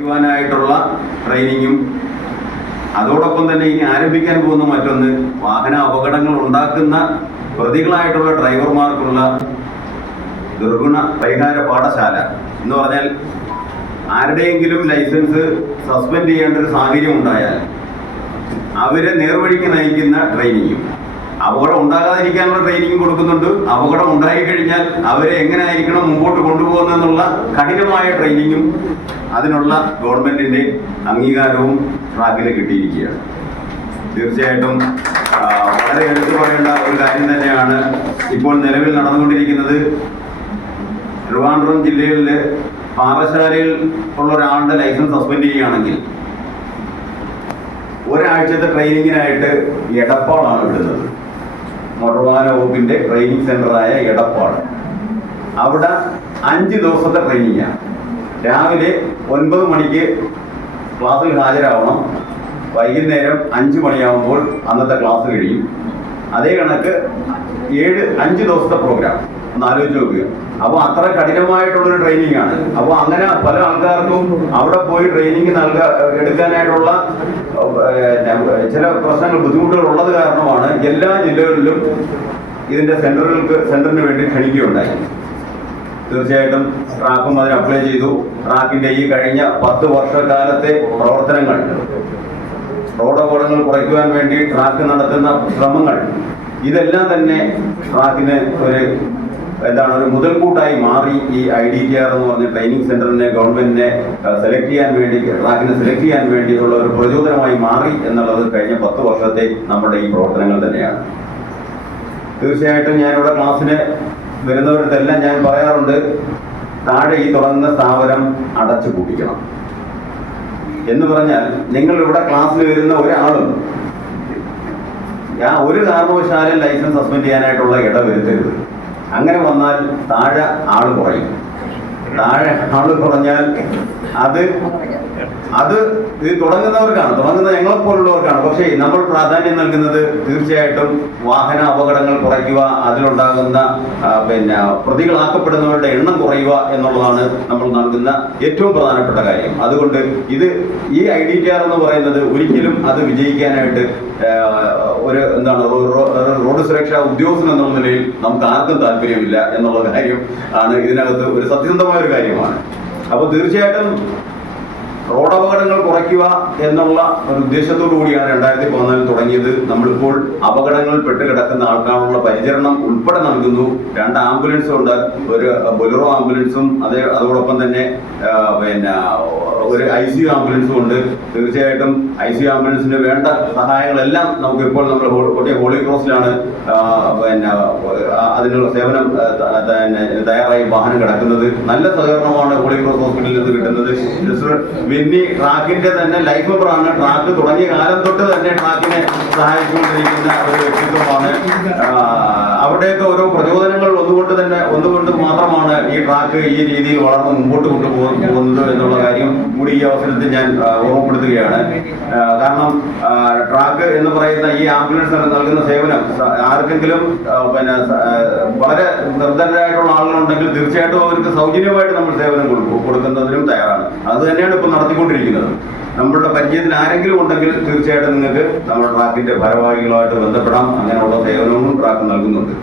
ായിട്ടുള്ള ട്രെയിനിങ്ങും അതോടൊപ്പം തന്നെ ഇനി ആരംഭിക്കാൻ പോകുന്ന മറ്റൊന്ന് വാഹന അപകടങ്ങൾ ഉണ്ടാക്കുന്ന പ്രതികളായിട്ടുള്ള ഡ്രൈവർമാർക്കുള്ള ദുർഗുണ പരിഹാര പാഠശാല. എന്ന് പറഞ്ഞാൽ ആരുടെയെങ്കിലും ലൈസൻസ് സസ്പെൻഡ് ചെയ്യേണ്ട ഒരു സാഹചര്യം ഉണ്ടായാൽ അവരെ നേർവഴിക്ക് നയിക്കുന്ന ട്രെയിനിങ്ങും അപകടം ഉണ്ടാകാതിരിക്കാനുള്ള ട്രെയിനിങ് കൊടുക്കുന്നുണ്ട്. അപകടം ഉണ്ടായിക്കഴിഞ്ഞാൽ അവരെ എങ്ങനെ ആയിരിക്കണം മുമ്പോട്ട് കൊണ്ടുപോകുന്നതെന്നുള്ള കഠിനമായ ട്രെയിനിങ്ങും അതിനുള്ള ഗവൺമെന്റിന്റെ അംഗീകാരവും ട്രാക്കിന് കിട്ടിയിരിക്കുകയാണ്. തീർച്ചയായിട്ടും വളരെ എടുത്തു പറയേണ്ട ഒരു കാര്യം തന്നെയാണ് ഇപ്പോൾ നിലവിൽ നടന്നുകൊണ്ടിരിക്കുന്നത്. ട്രിവാൻഡ്രം ജില്ലയിലെ പാറശാലയിൽ ഉള്ള ഒരാളുടെ ലൈസൻസ് സസ്പെൻഡ് ചെയ്യുകയാണെങ്കിൽ ഒരാഴ്ചത്തെ ട്രെയിനിങ്ങിനായിട്ട് എടപ്പാളാണ് വിടുന്നത് വാഹന വകുപ്പിന്റെ ട്രെയിനിങ് സെന്ററായ എടപ്പാട്. അവിടെ അഞ്ച് ദിവസത്തെ ട്രെയിനിങ്ങാണ് രാവിലെ ഒൻപത് മണിക്ക് ക്ലാസ്സിൽ ഹാജരാവണം. വൈകുന്നേരം അഞ്ച് മണിയാകുമ്പോൾ അന്നത്തെ ക്ലാസ് കഴിയും. അതേ കണക്ക് ഏഴ് അഞ്ച് ദിവസത്തെ പ്രോഗ്രാം ഒന്ന് ആലോചിച്ച് നോക്കുക അപ്പോൾ അത്ര കഠിനമായിട്ടുള്ളൊരു ട്രെയിനിങ് ആണ്. അപ്പോൾ അങ്ങനെ പല ആൾക്കാർക്കും അവിടെ പോയി ട്രെയിനിങ് നൽകാൻ എടുക്കാനായിട്ടുള്ള ചില പ്രശ്നങ്ങൾ ബുദ്ധിമുട്ടുകൾ ഉള്ളത് കാരണമാണ് എല്ലാ ജില്ലകളിലും ഇതിന്റെ സെന്ററുകൾക്ക് സെന്ററിന് വേണ്ടി ക്ഷണിക്കുകയുണ്ടായി. തീർച്ചയായിട്ടും ട്രാക്കും അതിന് അപ്ലൈ ചെയ്തു. ട്രാക്കിന്റെ ഈ കഴിഞ്ഞ പത്ത് വർഷക്കാലത്തെ പ്രവർത്തനങ്ങൾ റോഡ് അപകടങ്ങൾ കുറയ്ക്കുവാൻ വേണ്ടി ട്രാക്ക് നടത്തുന്ന ശ്രമങ്ങൾ ഇതെല്ലാം തന്നെ ട്രാക്കിന് ഒരു എന്താണ് ഒരു മുതൽക്കൂട്ടായി മാറി ഈ ഐ ഡി ടി ആർ എന്ന് പറഞ്ഞ ട്രെയിനിങ് സെന്ററിനെ ഗവൺമെന്റിനെ സെലക്ട് ചെയ്യാൻ വേണ്ടി ട്രാക്കിനെ സെലക്ട് ചെയ്യാൻ വേണ്ടിയുള്ള ഒരു പ്രചോദനമായി മാറി എന്നുള്ളത് കഴിഞ്ഞ പത്ത് വർഷത്തെ നമ്മുടെ ഈ പ്രവർത്തനങ്ങൾ തന്നെയാണ്. തീർച്ചയായിട്ടും ഞാനിവിടെ ക്ലാസ്സിന് വരുന്നവരടുത്തെല്ലാം ഞാൻ പറയാറുണ്ട് താഴെ ഈ തുടങ്ങുന്ന സ്ഥാപനം അടച്ചു പൂട്ടിക്കണം. എന്ന് പറഞ്ഞാൽ നിങ്ങൾ ഇവിടെ ക്ലാസ്സിൽ വരുന്ന ഒരാളും ഞാൻ ഒരു കാരണവശാലും ലൈസൻസ് സസ്പെൻഡ് ചെയ്യാനായിട്ടുള്ള ഇട വരുത്തരുത് അങ്ങനെ വന്നാൽ താഴെ ആൾ കുറയും. താഴെ ആൾ കുറഞ്ഞാൽ അത് അത് ഇത് തുടങ്ങുന്നവർക്കാണ് തുടങ്ങുന്ന ഞങ്ങളെപ്പോലുള്ളവർക്കാണ്. പക്ഷേ നമ്മൾ പ്രാധാന്യം നൽകുന്നത് തീർച്ചയായിട്ടും വാഹന അപകടങ്ങൾ കുറയ്ക്കുക അതിലുണ്ടാകുന്ന പിന്നെ പ്രതികളാക്കപ്പെടുന്നവരുടെ എണ്ണം കുറയുക എന്നുള്ളതാണ് നമ്മൾ നൽകുന്ന ഏറ്റവും പ്രധാനപ്പെട്ട കാര്യം. അതുകൊണ്ട് ഇത് ഈ ഐ ഡി ആർ എന്ന് പറയുന്നത് ഒരിക്കലും അത് വിജയിക്കാനായിട്ട് ഒരു എന്താണ് റോഡ് സുരക്ഷാ ഉദ്യോഗസ്ഥൻ എന്നുള്ള നിലയിൽ നമുക്ക് ആർക്കും താല്പര്യമില്ല എന്നുള്ള കാര്യം ആണ് ഇതിനകത്ത് ഒരു സത്യസന്ധമായ ഒരു കാര്യമാണ്. അപ്പോൾ തീർച്ചയായിട്ടും റോഡ് അപകടങ്ങൾ കുറയ്ക്കുക എന്നുള്ള ഒരു ഉദ്ദേശത്തോടു കൂടിയാണ് രണ്ടായിരത്തി പതിനാലിൽ തുടങ്ങിയത്. നമ്മളിപ്പോൾ അപകടങ്ങളിൽ പെട്ട് കിടക്കുന്ന ആൾക്കാരുള്ള പരിചരണം ഉൾപ്പെടെ നൽകുന്നു. രണ്ട് ആംബുലൻസ് ഉണ്ട്. ഒരു ബൊലറോ ആംബുലൻസും അതേ അതോടൊപ്പം തന്നെ പിന്നെ ഒരു ഐ സി യു ആംബുലൻസും ഉണ്ട്. തീർച്ചയായിട്ടും ഐ സി യു ആംബുലൻസിന് വേണ്ട സഹായങ്ങളെല്ലാം നമുക്ക് ഇപ്പോൾ നമ്മൾ കോട്ടയം ഹോളി ക്രോസിലാണ്. പിന്നെ അതിനുള്ള സേവനം തയ്യാറായി വാഹനം കിടക്കുന്നത്. നല്ല സഹകരണമാണ് ഹോളി ക്രോസ് ഹോസ്പിറ്റലിൽ നിന്ന് കിട്ടുന്നത്. വിന്നി ട്രാക്കിന്റെ തന്നെ ലൈഫ് മെമ്പറാണ് ട്രാക്ക് തുടങ്ങിയ കാലം തൊട്ട് തന്നെ ട്രാക്കിനെ സഹായിച്ചുകൊണ്ടിരിക്കുന്ന ഒരു വ്യക്തിത്വമാണ് അവിടെയൊക്കെ ഓരോ പ്രചോദനങ്ങൾ ഒന്നുകൊണ്ട് തന്നെ ഒന്നുകൊണ്ട് മാത്രമാണ് ഈ ട്രാക്ക് ഈ രീതിയിൽ വളർന്ന് മുമ്പോട്ട് കൊണ്ടുപോകുന്നത് എന്നുള്ള കാര്യം കൂടി ഈ അവസരത്തിൽ ഞാൻ ഓർമ്മപ്പെടുത്തുകയാണ്. കാരണം ട്രാക്ക് എന്ന് പറയുന്ന ഈ ആംബുലൻസ് നൽകുന്ന സേവനം ആർക്കെങ്കിലും പിന്നെ വളരെ നിർദ്ധനരായിട്ടുള്ള ആളുകളുണ്ടെങ്കിൽ തീർച്ചയായിട്ടും അവർക്ക് സൗജന്യമായിട്ട് നമ്മൾ സേവനം കൊടുക്കും കൊടുക്കുന്നതിനും തയ്യാറാണ്. അത് തന്നെയാണ് ഇപ്പോൾ നടത്തിക്കൊണ്ടിരിക്കുന്നത്. നമ്മളുടെ പരിചയത്തിൽ ആരെങ്കിലും ഉണ്ടെങ്കിൽ തീർച്ചയായിട്ടും നിങ്ങൾക്ക് നമ്മുടെ ട്രാക്കിന്റെ ഭാരവാഹികളുമായിട്ട് ബന്ധപ്പെടാം. അങ്ങനെയുള്ള സേവനങ്ങളും ട്രാക്ക് നൽകുന്നുണ്ട്.